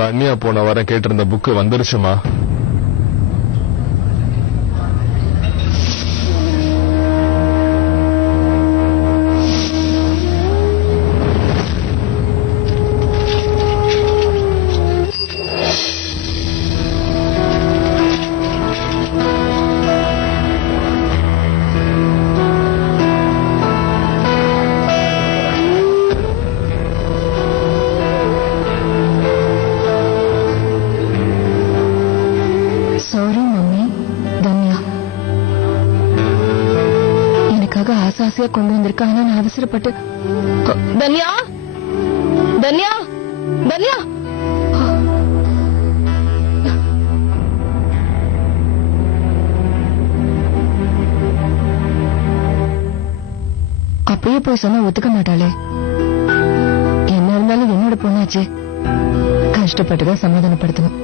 தன்யா போன வாரம் கேட்டிருந்த புக்கு வந்துருச்சுமா? ஆசையா கொண்டு வந்திருக்க. ஆனா நான் அவசரப்பட்டு. தன்யா, தன்யா, தன்யா, அப்பயே போய் சொன்னா ஒத்துக்க மாட்டாளே. என்ன இருந்தாலும் என்னோட பொண்ணாச்சு, கஷ்டப்பட்டுதான் சமாதானப்படுத்தணும்.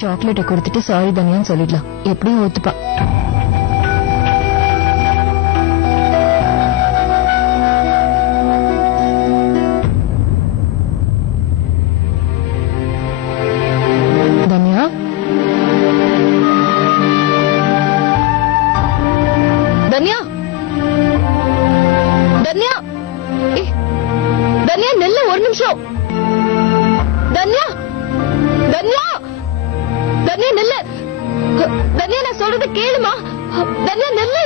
சாக்லேட்டை கொடுத்துட்டு சாரி தனியான்னு சொல்லிடலாம், எப்படியும் ஒத்துப்பா. தனியா, தனியா, தனியா, தனியா நெல்ல ஒரு நிமிஷம். தனியா, தனியா, தனியா நெல்லு. தனியா நான் சொல்றது கேளுமா. தனியா நெல்லு.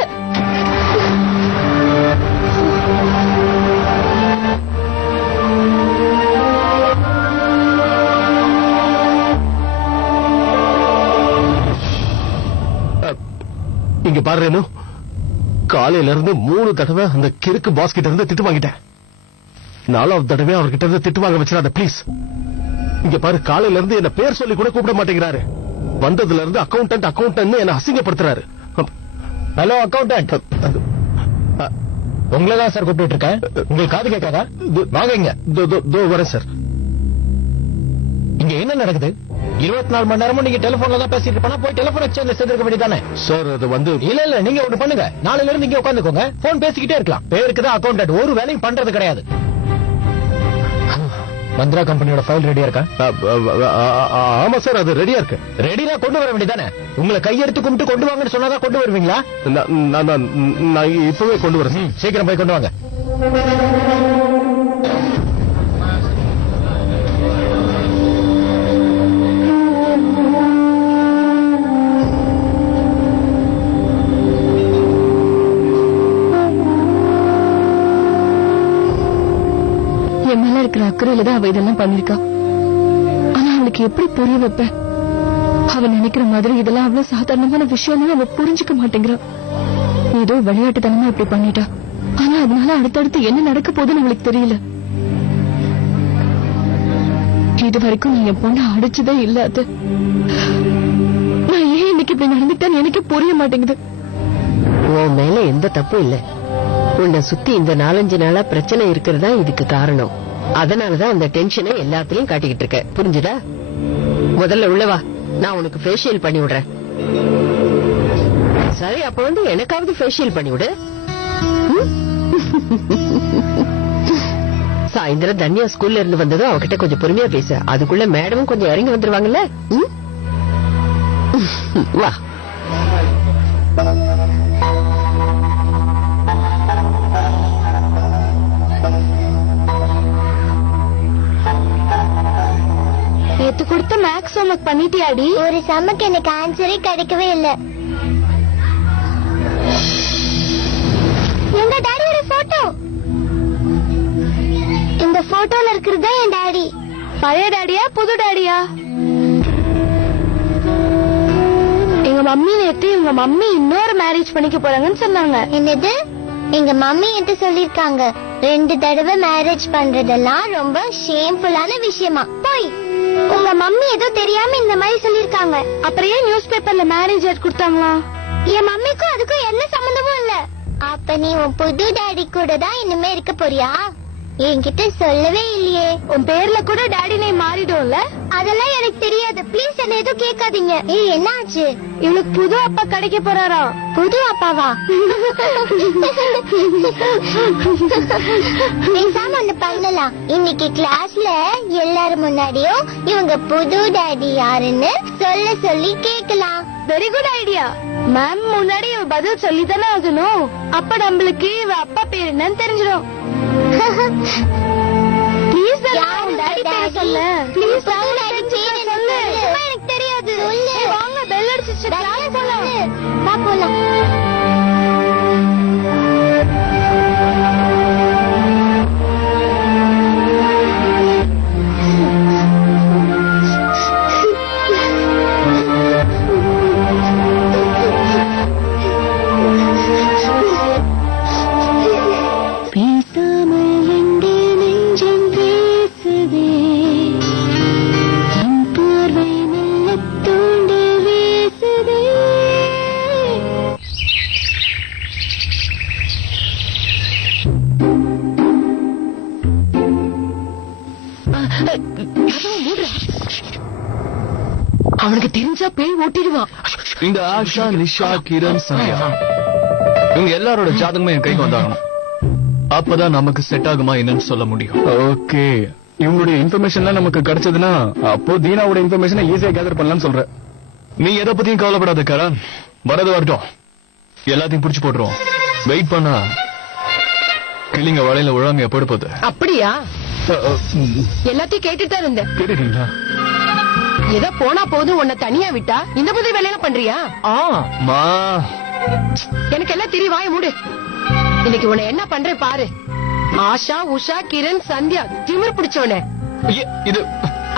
இங்க பாரு, காலையில இருந்து 3 தடவை அந்த கிறுக்கு பாஸ் கிட்ட இருந்து திட்டு வாங்கிட்டேன். 4வது தடவை அவர்கிட்ட இருந்து திட்டு வாங்க வச்சிடாத பிளீஸ். இங்க பாரு, காலையில இருந்து என்ன பேர் சொல்லி கூட கூப்பிட மாட்டேங்கிறாரு. வந்ததுல இருந்து அக்கௌண்டன்ட் அக்கௌண்டன்ட் என்ன அசிங்கப்படுத்துறாரு. ஹலோ அக்கௌண்டன்ட், உங்களை தான் சார் கூப்பிட்டு இருக்கேன். உங்களுக்கு காது கேட்காதா? வாங்க இங்க. வரேன் சார். இங்க என்ன நடக்குது? 24 மணி நேரமும் நீங்க டெலிபோன்ல தான் பேசிட்டு இருப்பா. போய் டெலிபோன் எக்ஸ்சேஞ்ச் சேர்ந்துக்க வேண்டியதானே சார்? அது வந்து இல்ல நீங்க ஒண்ணு பண்ணுங்க, நாளையில இருந்து இங்க உட்காந்துக்கோங்க, போன் பேசிக்கிட்டே இருக்கலாம். பேருக்கு தான் அக்கௌண்டன்ட், ஒரு வேலையும் பண்றது கிடையாது. மந்த்ரா கம்பெனியோட ஃபைல் ரெடியா இருக்கா? ஆமா சார், அது ரெடியா இருக்கு. ரெடியா கொண்டு வர வேண்டியதானே? உங்களை கையெடுத்து கும்பிட்டு கொண்டு வாங்கன்னு சொன்னாதான் கொண்டு வருவீங்களா? நான் இப்பவே கொண்டு வரேன். சீக்கிரம் போய் கொண்டு வாங்க. என் மேல இருக்கிற அக்கறையில தான் அவ இதெல்லாம் பண்ணிருக்கா. ஆனா அவளுக்கு எப்படி புரிய வைப்ப? அவ நினைக்கிற மாதிரி இதெல்லாம் அவ்வளவு சாதாரணமான விஷயம் அவ புரிஞ்சுக்க மாட்டேங்கிறா. ஏதோ விளையாட்டுத்தனமா இப்படி பண்ணிட்டா. ஆனா அதனால அடுத்தடுத்து என்ன நடக்க போகுதுன்னு அவளுக்கு தெரியல. இது வரைக்கும் நீ என் பொண்ணை அடிச்சதே இல்லாது. நான் ஏன் இன்னைக்கு இப்படி நடந்துட்டேன்னு எனக்கு புரிய மாட்டேங்குது. உன் மேல எந்த தப்பும் இல்ல. உன்னை சுத்தி இந்த 4-5 நாளா பிரச்சனை இருக்கிறதா இதுக்கு காரணம். அதனாலதான் அந்த டென்ஷனை எல்லாத்திலையும் காட்டிக்கிட்டு இருக்க. புரிஞ்சுதா? முதல்ல உள்ளவா, நான் உனக்கு ஃபேஷியல் பண்ணி விடுறேன். சரி, அப்ப வந்து எனக்காவது ஃபேஷியல் பண்ணி விடு. சாயந்தரம் தன்யா ஸ்கூல்ல இருந்து வந்ததும் அவகிட்ட கொஞ்சம் பொறுமையா பேச. அதுக்குள்ள மேடமும் கொஞ்சம் இறங்கி வந்துருவாங்கல்ல. வா. நேத்து கொடுத்த மேக்ஸ் ஹோம்வொர்க் பண்ணிட்டியாடி? ஒரு சம்முக்கு எனக்கு ஆன்சரே கிடைக்கவே இல்ல. எங்க டாடியோட போட்டோ. இந்த போட்டோல இருக்கிறது என் டாடி. பழைய டாடியா புது டாடியா? எங்க மம்மி நேத்து எங்க மம்மி இன்னொரு மேரேஜ் பண்ணிக்க போறாங்கன்னு சொன்னாங்க. என்னது? எங்க மம்மி என்கிட்ட சொல்லிருக்காங்க 2 தடவை மேரேஜ் பண்றதெல்லாம் ரொம்ப ஷேம்ஃபுல்லான விஷயமா. போய் உங்க மம்மி ஏதோ தெரியாம இந்த மாதிரி சொல்லிருக்காங்க. அப்புறம் ஏன் நியூஸ் பேப்பர்ல மேரேஜ் ஆட் கொடுத்தாங்களா? என் மம்மிக்கும் அதுக்கும் என்ன சம்பந்தமும் இல்ல. அப்ப நீ உன் புது டாடி கூட தான் இனிமே இருக்க போறியா? என்கிட்ட சொல்லவே இல்லையே. உன் பேர்ல கூட டாடி நேம் மாறிடும்ல? அதெல்லாம் எனக்கு தெரியாது. ப்ளீஸ் என்ன எதுவும் கேட்காதீங்க. என்ன ஆச்சு? இவளுக்கு புது அப்பா கிடைக்க போறாரா? புது அப்பாவா? பேசாம ஒண்ணு பண்ணலாம். இன்னைக்கு கிளாஸ்ல எல்லாரும் முன்னாடியும் இவங்க புது டாடி யாருன்னு சொல்லி கேட்கலாம். Very good idea. மேம் முன்னாடி இவ பதில் சொல்லித்தானே ஆகணும். அப்ப நம்மளுக்கு இவ அப்பா பேர் என்னன்னு தெரிஞ்சிடும். ப்ளீஸ் டாடி பேர் சொல்லு. ப்ளீஸ் டாடி பேர் சொல்லு. எனக்கு தெரியாது. சொல்லு. வாங்க பெல் அடிச்சிச்சு. கிளாஸ் போலாம். வா போலாம். அவனுக்கு தெரிஞ்சா பேய் ஓட்டிடுவான். இந்த ஆஷா, நிஷா, கிரண், சந்தியா இவங்க எல்லாரோட ஜாதகமும் என் கைக்கு வந்தாகணும். அப்பதான் நமக்கு செட் ஆகுமா என்னன்னு சொல்ல முடியும். ஓகே, இவங்களுடைய இன்ஃபர்மேஷன்லாம் நமக்கு கிடைச்சதுன்னா அப்போ தீனாவோட இன்ஃபர்மேஷனை ஈஸியா கேதர் பண்ணலாம்னு சொல்ற. நீ எதை பத்தியும் கவலைப்படாத கரண். வரது வரட்டும், எல்லாத்தையும் புடிச்சு போட்டுருவோம். வெயிட் பண்ணா கிளிங்க வலையில உழாமையா போட போகுது. அப்படியா? எல்லாத்தையும் கேட்டுட்டு தான் இருந்தேன். கேட்டுட்டீங்களா? ஏதோ போனா போதும் உன்னை தனியா விட்டா இந்த மாதிரி வேலையெல்லாம் பண்றியா? மா, எனக்கு எல்லாம் தெரியும். வாய மூடு. இன்னைக்கு உன்னை என்ன பண்றேன் பாரு. ஆஷா, உஷா, கிரண், சந்தியா திமிர் பிடிச்சவனே. இது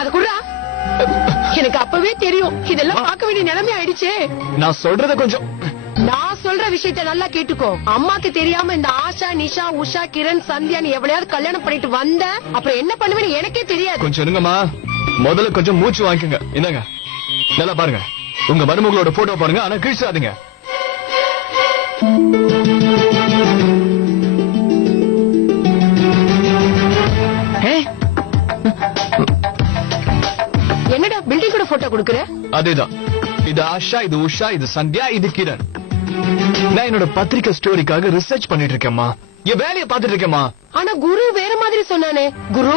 அது கூட எனக்கு அப்பவே தெரியும். இதெல்லாம் பார்க்க வேண்டிய நிலைமை ஆயிடுச்சே. நான் சொல்றத கொஞ்சம். நான் சொல்ற விஷயத்த நல்லா கேட்டுக்கோ. அம்மாக்கு தெரியாம இந்த ஆஷா, நிஷா, உஷா, கிரண், சந்தியா நீ எவ்வளையாவது கல்யாணம் பண்ணிட்டு வந்த அப்புறம் என்ன பண்ணுவேன்னு எனக்கே தெரியாது. கொஞ்சம் இருங்கம்மா, முதல்ல கொஞ்சம் மூச்சு வாங்கிக்கங்க. என்னங்க நல்லா பாருங்க, உங்க மருமகளோட போட்டோ பாருங்க, ஆனா கிழிச்சாதீங்க. என்னடா பில்டிங் கூட போட்டோ கொடுக்குற? அதேதான். இது ஆஷா, இது உஷா, இது சந்தியா, இது கிரண். நான் என்னோட பத்திரிக்கை ஸ்டோரிக்காக ரிசர்ச் பண்ணிட்டு இருக்கேம்மா. என் வேலையை பார்த்துட்டு இருக்கேம்மா. ஆனா குரு வேற மாதிரி சொன்னானே. குரு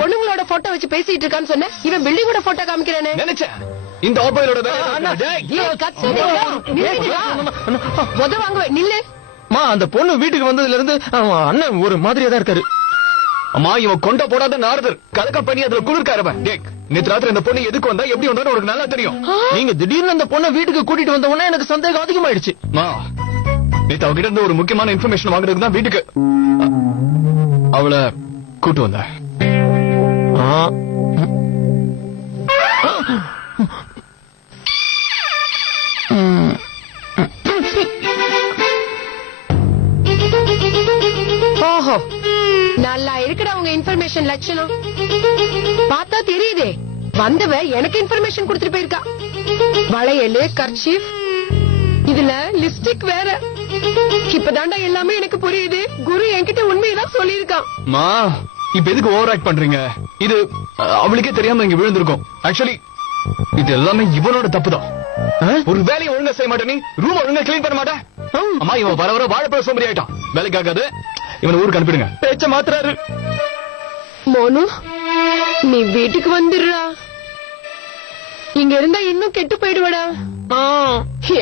பொண்ணுங்களோட போட்டோ வச்சு பேசிட்டு இருக்கான்னு சொன்ன, இவன் பில்டிங்கோட போட்டோ காமிக்கிறானே. நினைச்சேன் இந்த ஆபைலோட முத வாங்குவேன். நில்லு. அந்த பொண்ணு வீட்டுக்கு வந்ததுல இருந்து அண்ணன் ஒரு மாதிரியா தான் இருக்காரு. அம்மா, இவன் கொண்ட போடாத நாரதர் கலக்க பண்ணி அதுல குளிர்காரவன். நேற்று ராத்திரி அந்த பொண்ணு எதுக்கு வந்தா எப்படி வந்தா உனக்கு நல்லா தெரியும். நீங்க திடீர்னு அந்த பொண்ணை வீட்டுக்கு கூட்டிட்டு வந்த உடனே எனக்கு சந்தேகம் அதிகமாயிடுச்சு. நேற்று அவகிட்ட இருந்து ஒரு முக்கியமான இன்ஃபர்மேஷன் வாங்குறதுக்கு தான் வீட்டுக்கு அவளை கூட்டு வந்த. ஓஹோ, நல்லா இருக்குடா உங்க இன்ஃபர்மேஷன் லட்சணம். பார்த்தா தெரியுதே, வந்தவ எனக்கு இன்ஃபர்மேஷன் கொடுத்துட்டு போயிருக்கா. வளையல், கர்ச்சீஃப், இதுல லிப்ஸ்டிக் வேற. இப்பதாண்டா எல்லாமே எனக்கு புரியுது. குரு என்கிட்ட உண்மையெல்லாம் சொல்லியிருக்கான். மா, இப்ப எதுக்கு ஓவர் ஆக்ட் பண்றீங்க? இது அவளுக்கே தெரியாம இங்க விழுந்திருக்கும். ஆக்சுவலி இது எல்லாமே இவனோட தப்புதான். ஒரு வேலையை ஒழுங்கா செய்ய மாட்டேன், நீ ரூம் ஒழுங்கா கிளீன் பண்ண மாட்டேன். அம்மா, இவன் வர வர வாழைப்பழ சோம்பரி ஆயிட்டான். வேலைக்காகாது, இவனை ஊருக்கு அனுப்பிடுங்க. பேச்ச மாத்துறாரு. மோனு, நீ வீட்டுக்கு வந்துடுறா. இங்க இருந்தா இன்னும் கெட்டு போயிடுவடா.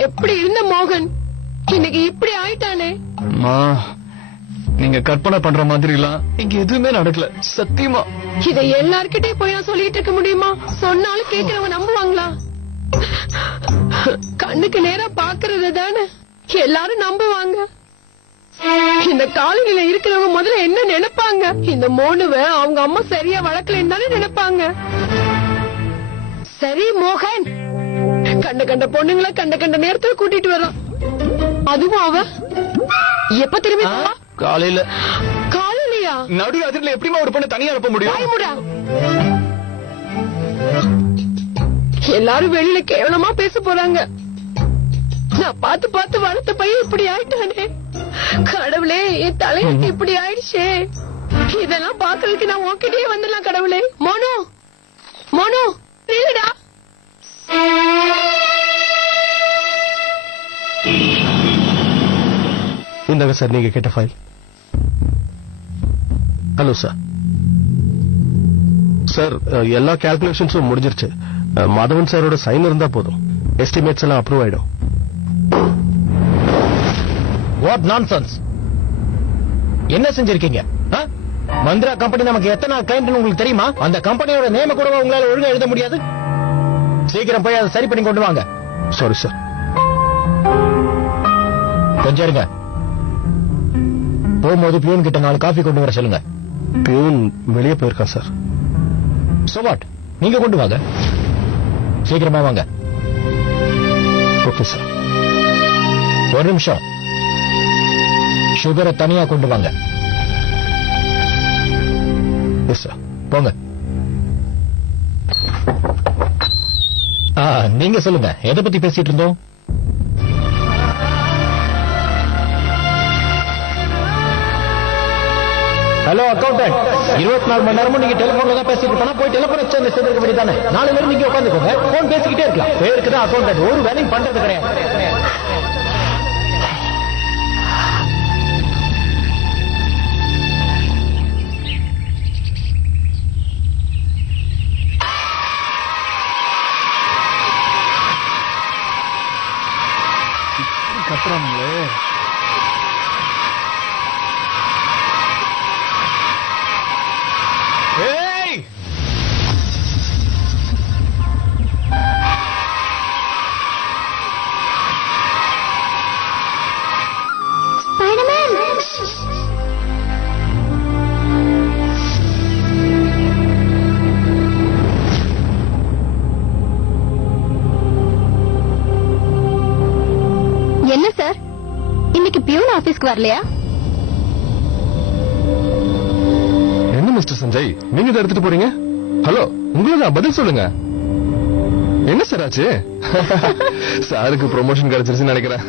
எப்படி இருந்த மோகன் இன்னைக்கு இப்படி ஆயிட்டானே. அம்மா, நீங்க கற்பனை பண்ற மாதிரி எல்லாம் இங்க எதுவுமே நடக்கல, சத்தியமா. இதை எல்லார்கிட்டயும் போய் நான் சொல்லிட்டு இருக்க முடியுமா? சொன்னாலும் கேக்குறவங்க நம்புவாங்களா? கண்ணுக்கு நேரா பாக்குறது தானே எல்லாரும் நம்புவாங்க. இந்த காலனில இருக்கிறவங்க முதல்ல என்ன நினைப்பாங்க? இந்த மோனுவ அவங்க அம்மா சரியா வளர்க்கலன்னு தானே நினைப்பாங்க. சரி மோகன், கண்ட கண்ட பொண்ணுங்களை கண்ட கண்ட நேரத்துல கூட்டிட்டு வரான். அதுவும் அவ எப்ப திரும்பி போவா? காலையில. காலையிலயா? நடு ராத்திரில எப்படிமா ஒரு பொண்ணு தனியா அனுப்ப முடியும்? வாய்முடா. எல்லாரும் வெளியில கேவலமா பேச போறாங்க. நான் பார்த்து பார்த்து வளர்த்த பையன் இப்படி ஆயிட்டானே. கடவுளே, என் தலையெழுத்து இப்படி ஆயிடுச்சே. இதெல்லாம் பாக்குறதுக்கு நான் உன்கிட்டயே வந்துடலாம் கடவுளே. மோனு மோனு இல்லடா. இந்தாங்க சார் நீங்க கேட்ட ஃபைல். Hello sir. சார் எல்லா கால்குலேஷன்ஸும் முடிஞ்சிருச்சு. மாதவன் சாரோட சைன் இருந்தா போதும். எஸ்டிமேட்ஸ் எல்லாம் அப்ரூவ் ஆயிடும். What nonsense. என்ன செஞ்சிருக்கீங்க? மந்திரா கம்பெனி நமக்கு எத்தனை கிளைண்ட் உங்களுக்கு தெரியுமா? அந்த கம்பெனியோட நேம கூட உங்களால ஒழுங்கா எழுத முடியாது. சீக்கிரம் போய் அதை சரி பண்ணி கொண்டு வாங்க. Sorry sir. கொஞ்சம் இருங்க. போகும்போது பியூன் கிட்ட 4 காஃபி கொண்டு வர சொல்லுங்க. பியூன் வெளியே போயிருக்கான் சார். சோ வாட், நீங்க கொண்டு வாங்க. சீக்கிரமா வாங்க. Okay sir. ஒரு நிமிஷம். சுகரை தனியா கொண்டு வாங்க. Yes sir. போங்க. நீங்க சொல்லுங்க, எதை பத்தி பேசிட்டு இருந்தோம்? ஹலோ அக்கௌண்டன்ட், 24 மணி நேரமும் நீங்க டெலிபோன்ல தான் பேசிட்டு இருப்பா. போய் டெலிபோன் எக்ஸ்சேஞ்ச் சேர்ந்துக்க வேண்டியதானே. நாளைல இருந்து நீங்க உட்காந்துக்கோங்க, போன் பேசிக்கிட்டே இருக்கலாம். பேருக்கு தான் அக்கௌண்டன்ட், ஒரு வேலையும் பண்றது கிடையாது. கத்துறாங்களே. ஏய், ஸ்பைடர்மேன். என்ன சார், இன்னைக்கு பியூன் ஆபீஸ்க்கு வரலையா? என்ன மிஸ்டர் சஞ்சய், நீங்க இதை எடுத்துட்டு போறீங்க? ஹலோ, உங்களுக்கு பதில் சொல்லுங்க. என்ன சார் ஆச்சு? சாருக்கு ப்ரொமோஷன் கிடைச்சிருச்சுன்னு நினைக்கிறேன்.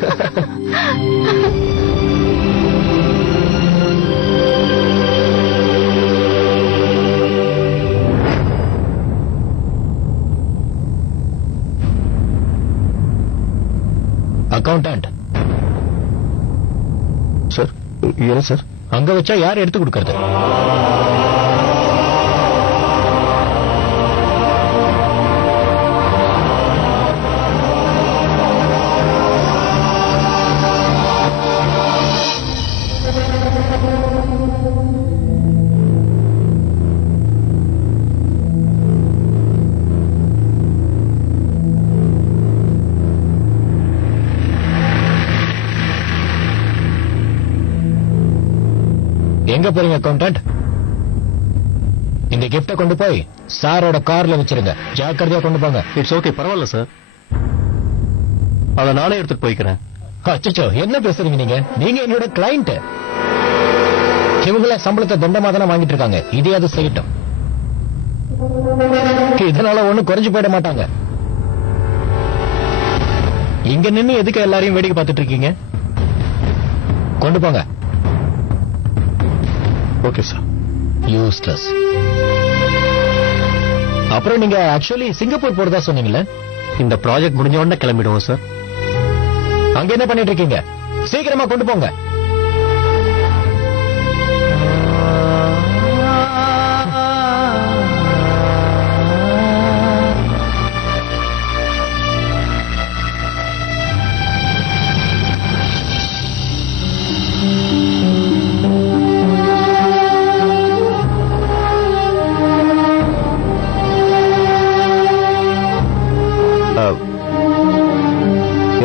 அக்கௌண்டன்ட் சார், என்ன சார்? அங்க வச்சா யார் எடுத்து கொடுக்கறது? எங்க போறீங்க அக்கௌண்டன்ட்? இந்த கிஃப்ட கொண்டு போய் சாரோட கார்ல வச்சிருங்க. ஜாக்கிரதையா கொண்டு போங்க. இட்ஸ் ஓகே, பரவாயில்ல சார். அதை நானே எடுத்துட்டு போய்க்கிறேன். அச்சச்சோ, என்ன பேசுறீங்க நீங்க? நீங்க என்னோட கிளைண்ட். இவங்கள சம்பளத்தை தண்டமா தானே வாங்கிட்டு இருக்காங்க. இதே அது செய்யட்டும். இதனால ஒண்ணும் குறைஞ்சு போயிட மாட்டாங்க. இங்க நின்னு எதுக்கு எல்லாரையும் வேடிக்கை பார்த்துட்டு இருக்கீங்க? கொண்டு போங்க. Okay sir. யூஸ்லெஸ். அப்புறம் நீங்க ஆக்சுவலி சிங்கப்பூர் போறதா சொன்னீங்கல்ல? இந்த ப்ராஜெக்ட் முடிஞ்ச உடனே கிளம்பிடுவோம் சார். அங்க என்ன பண்ணிட்டு இருக்கீங்க? சீக்கிரமா கொண்டு போங்க.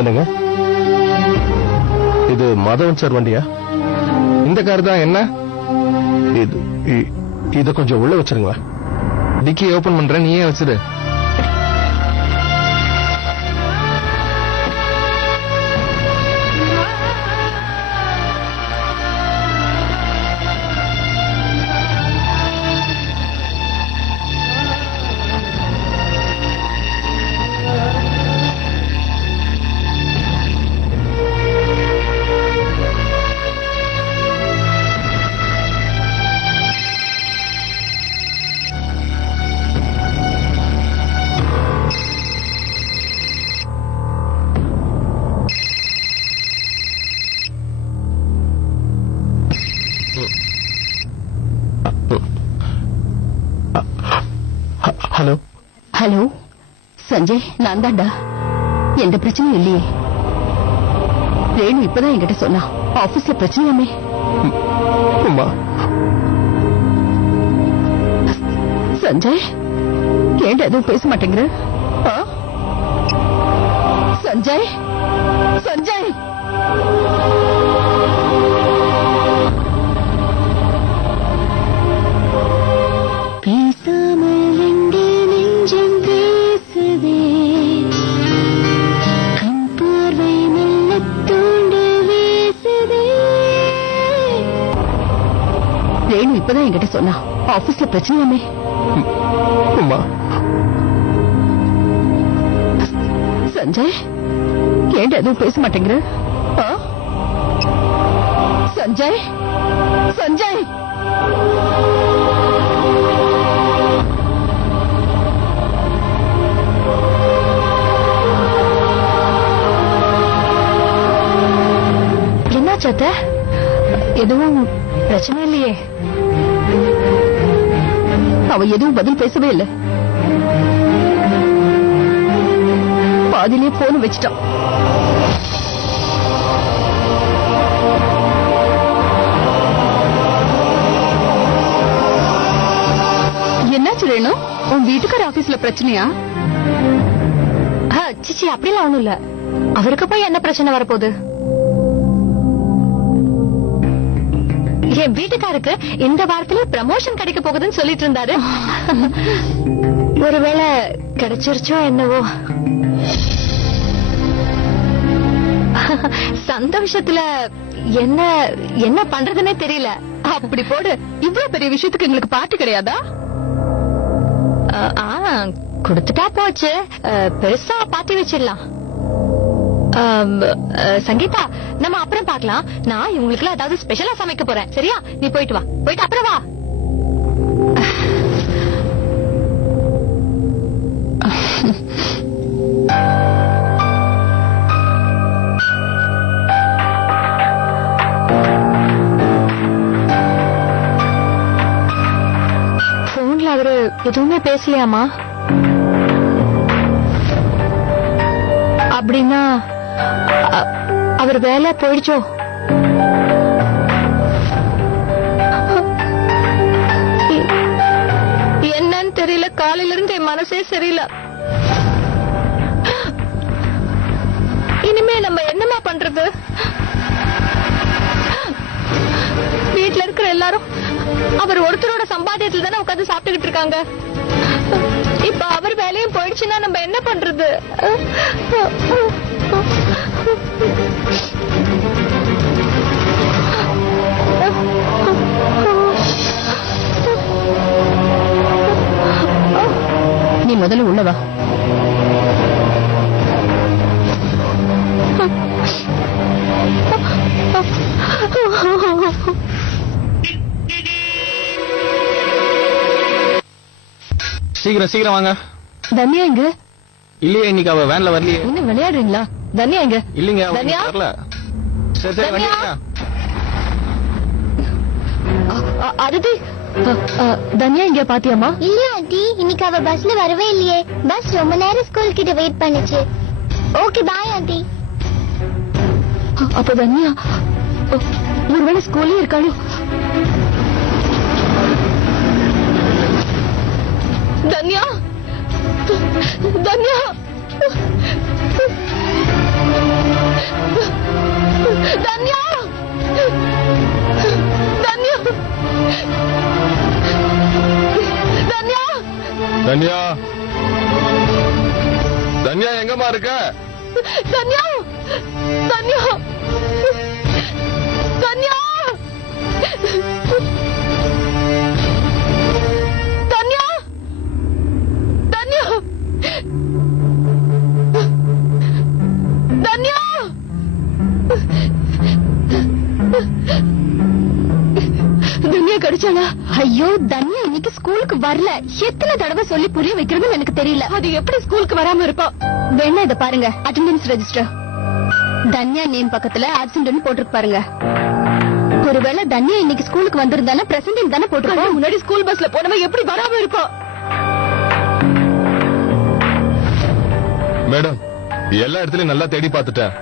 என்னங்க இது? மாதவன் சார் வண்டியா? இந்த கார் தான். என்ன இது? இத கொஞ்சம் உள்ள வச்சிருங்க. டிக்கி ஓபன் பண்றேன், நீயே வச்சிரு. ஹலோ ஹலோ சஞ்சய், நான் தான்டா. எந்த பிரச்சனையும் இல்லையே. ரேணு இப்பதான் என்கிட்ட சொன்னா ஆபீஸ்ல பிரச்சனையாமே. அம்மா, சஞ்சய், ஏன்டா எதுவும் பேச மாட்டேங்கிற? சஞ்சய், சஞ்சய், பேசாமல் எங்கே நெஞ்சம் பேசுதே, கண் பார்வை மெல்ல தூண்டு வீசுதே. ரேணு இப்பதான் என்கிட்ட சொன்னா ஆபீஸ்ல பிரச்சனையாமே. அம்மா, சஞ்சய், ஏன்டா எதுவும் பேச மாட்டேங்கிற? சஞ்சய், சஞ்சய், என்னாச்சு அத்தை? எதுவும் பிரச்சனை இல்லையே? அவ எதுவும் பதில் பேசவே இல்லை. பாதிலே போன் வச்சிட்டான். என்னாச்சு ரேணு? உன் வீட்டுக்கார ஆபீஸ்ல பிரச்சனையா? சிச்சி, அப்படிலாம் ஒண்ணும் இல்ல. அவருக்கு போய் என்ன பிரச்சனை வரப்போகுது? என் வீட்டுக்காருக்கு இந்த வாரத்துல ப்ரமோஷன் கிடைக்க போகுதுன்னு சொல்லிட்டு இருந்தாரு. ஒருவேளை கிடைச்சிருச்சோ என்னவோ. சந்தோஷத்துல என்ன என்ன பண்றதுன்னே தெரியல. அப்படி போடு. இவ்வளவு பெரிய விஷயத்துக்கு எங்களுக்கு பார்ட்டி கிடையாதா? கொடுத்துட்டா போச்சு. பெருசா பார்ட்டி வச்சிடலாம். சங்கீதா, நம்ம அப்புறம் பார்க்கலாம். நான் இவங்களுக்கு ஏதாவது ஸ்பெஷலா சமைக்க போறேன். சரியா? நீ போயிட்டு வா. போயிட்டு அப்புறம் வா. போன்ல அவரு எதுவுமே பேசலையாமா? அப்படின்னா அவர் வேலை போயிடுச்சோ? என்னன்னு தெரியல. காலையில இருந்து என் மனசே சரியில்லை. இனிமே நம்ம என்னமா பண்றது? வீட்டுல இருக்கிற எல்லாரும் அவர் ஒருத்தரோட சம்பாத்தியத்துல தானே உட்காந்து சாப்பிட்டுக்கிட்டு இருக்காங்க. இப்ப அவர் வேலையும் போயிடுச்சுன்னா நம்ம என்ன பண்றது? நீ முதல்ல உள்ள வா. சீக்கிரம் சீக்கிரம் வாங்க. தன்யா எங்க? இல்லையே, இன்னைக்கு அவ வேன்ல வரலையே. இன்னும் விளையாடுறீங்களா? தன்யா எங்க? இல்லைங்க, அவ தன்யா? வரல. சரி சரி, தன்யா? வந்துடுங்க. அதிதி, தன்யா இங்க பாத்தியாமா? இல்ல ஆண்டி, இன்னைக்கு அவ பஸ்ல வரவே இல்லையே. பஸ் ரொம்ப நேரம் ஸ்கூல் கிட்ட வெயிட் பண்ணுச்சு. Okay, bye aunty. அப்ப தன்யா ஒருவேளை ஸ்கூல்ல இருக்காளோ? தன்யா, தன்யா, தன்யா, தன்யா, தன்யா, தன்யா, தன்யா எங்கம்மா இருக்க? தன்யா, தன்யா, தன்யா, தன்யா, தன்யா, தன்யா. தன்யா கிடைச்சாளா? ஐயோ, தன்யா இன்னைக்கு ஸ்கூலுக்கு வரல. எத்தனை தடவை சொல்லி புரிய வைக்கிறதுன்னு எனக்கு தெரியல. அது எப்படி ஸ்கூலுக்கு வராம இருப்பா? வேணா இத பாருங்க, அட்டெண்டன்ஸ் ரெஜிஸ்டர். தன்யா நேம் பக்கத்துல ஆப்சென்ட்னு போட்டுருக்கு பாருங்க. ஒருவேளை தன்யா இன்னைக்கு ஸ்கூலுக்கு வந்திருந்தானா பிரசன்ட் தானே போட்டுருக்கோம். முன்னாடி ஸ்கூல் பஸ்ல போனவ எப்படி வராம இருப்பா? மேடம் எல்லா இடத்துலயும் நல்லா தேடி பார்த்துட்டேன்.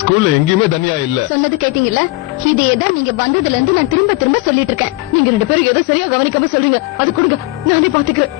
ஸ்கூல்ல எங்கேயுமே தனியா இல்ல. சொன்னது கேட்டீங்கல்ல? இதையே தான் நீங்க வந்ததுல இருந்து நான் திரும்ப திரும்ப சொல்லிட்டு இருக்கேன். நீங்க 2 பேரும் ஏதோ சரியா கவனிக்காம சொல்றீங்க. அது கொடுங்க, நானே பாத்துக்கிறேன்.